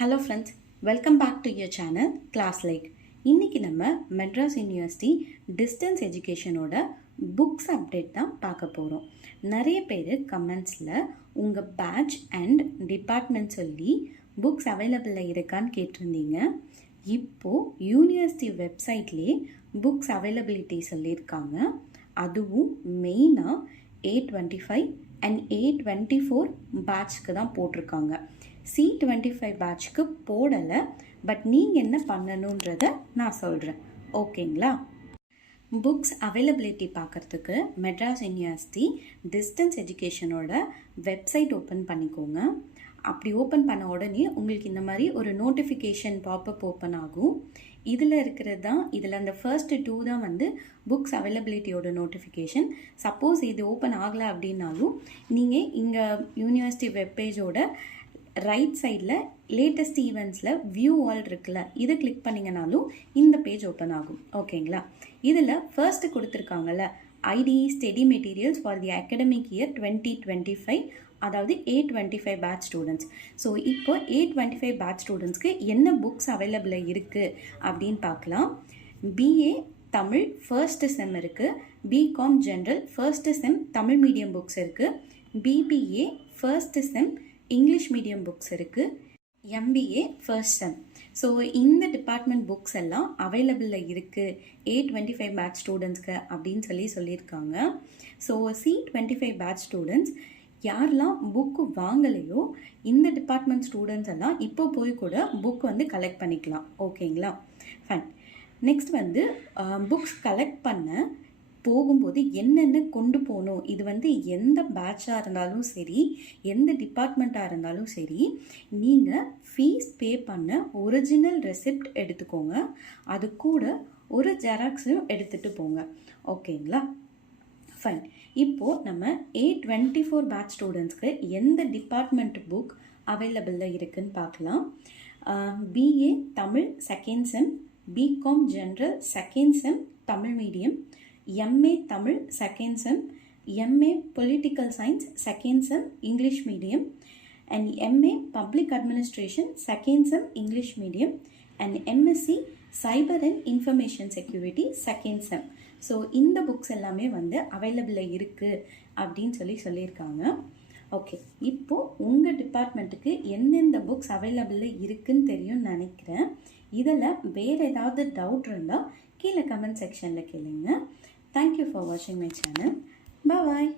Hello friends, welcome back to your channel class like. இன்றைக்கி நம்ம Madras university distance எஜுகேஷனோட books update தான் பார்க்க போகிறோம். நிறைய பேர் கமெண்ட்ஸில் உங்கள் பேட்ச் அண்ட் டிபார்ட்மெண்ட் சொல்லி புக்ஸ் அவைலபிளில் இருக்கான்னு கேட்டிருந்தீங்க. இப்போது யூனிவர்சிட்டி வெப்சைட்லேயே புக்ஸ் அவைலபிலிட்டி சொல்லியிருக்காங்க. அதுவும் மெயினாக A25 அண்ட் A24 பேட்ச்க்கு தான் போட்டிருக்காங்க. C25 பேட்ச்க்கு போடலை. பட் நீங்கள் என்ன பண்ணணுன்றதை நான் சொல்கிறேன், ஓகேங்களா? புக்ஸ் அவைலபிலிட்டி பார்க்குறதுக்கு மெட்ராஸ் யூனிவர்சிட்டி டிஸ்டன்ஸ் எஜுகேஷனோட வெப்சைட் ஓப்பன் பண்ணிக்கோங்க. அப்படி ஓப்பன் பண்ண உடனே உங்களுக்கு இந்த மாதிரி ஒரு நோட்டிஃபிகேஷன் பாப்பப் ஓப்பன் ஆகும். இதில் இருக்கிறது தான், இதில் அந்த ஃபர்ஸ்ட் 2 தான் வந்து புக்ஸ் அவைலபிலிட்டியோட நோட்டிஃபிகேஷன். சப்போஸ் இது ஓப்பன் ஆகலை அப்படின்னாலும் நீங்கள் இங்கே யூனிவர்சிட்டி வெப்பேஜோட ரைட் சைடில் லேட்டஸ்ட் ஈவெண்ட்ஸில் வியூ ஆல் இருக்குல்ல, இதை கிளிக் பண்ணிங்கனாலும் இந்த பேஜ் ஓப்பன் ஆகும், ஓகேங்களா? இதில் ஃபர்ஸ்ட்டு கொடுத்துருக்காங்கல்ல, IDE study materials for the academic year 2025, அதாவது A25 பேட்ச் ஸ்டூடெண்ட்ஸ். ஸோ இப்போ A25 பேட்ச் ஸ்டூடெண்ட்ஸ்க்கு என்ன புக்ஸ் அவைலபிளாக இருக்குது அப்படின்னு பார்க்கலாம். BA தமிழ் ஃபர்ஸ்ட் செம் இருக்குது, B Com general first sem Tamil medium books இருக்குது, BBA first sem English medium books இருக்குது, MBA ஃபர்ஸ்ட் செம். ஸோ இந்த டிபார்ட்மெண்ட் புக்ஸ் எல்லாம் அவைலபிளில் இருக்குது A25 பேட்ச் ஸ்டூடெண்ட்ஸ்க்கு அப்படின்னு சொல்லியிருக்காங்க. ஸோ C25 பேட்ச் ஸ்டூடெண்ட்ஸ் யாரெல்லாம் புக்கு வாங்கலையோ இந்த டிபார்ட்மெண்ட் ஸ்டூடெண்ட்ஸ் எல்லாம் இப்போ போய் கூட புக் வந்து கலெக்ட் பண்ணிக்கலாம், ஓகேங்களா? ஃபைன். நெக்ஸ்ட் வந்து புக்ஸ் கலெக்ட் பண்ண போகும்போது என்னென்ன கொண்டு போகணும், இது வந்து எந்த பேட்சாக இருந்தாலும் சரி, எந்த டிபார்ட்மெண்ட்டாக இருந்தாலும் சரி, நீங்கள் ஃபீஸ் பே பண்ண ஒரிஜினல் ரெசிப்ட் எடுத்துக்கோங்க. அது கூட ஒரு ஜெராக்ஸையும் எடுத்துகிட்டு போங்க, ஓகேங்களா? ஃபைன். இப்போது நம்ம A24 பேட்ச் ஸ்டூடெண்ட்ஸ்க்கு எந்த டிபார்ட்மெண்ட் புக் அவைலபிளில் இருக்குதுன்னு பார்க்கலாம். BA Tamil second sem, B Com general second sem Tamil medium, MA Tamil second sem, MA political science second sem English medium, and MA public administration second sem English medium, and MSc cyber and information security second sem. So இந்த books எல்லாமே வந்து அவைலபிளாக இருக்குது அப்படின்னு சொல்லியிருக்காங்க. Okay, இப்போது உங்கள் டிபார்ட்மெண்ட்டுக்கு எந்தெந்த புக்ஸ் அவைலபிளாக இருக்குதுன்னு தெரியும்னு நினைக்கிறேன். இதில் வேறு ஏதாவது டவுட் இருந்தால் கீழே கமெண்ட் செக்ஷனில் கேளுங்க. Thank you for watching my channel. Bye bye.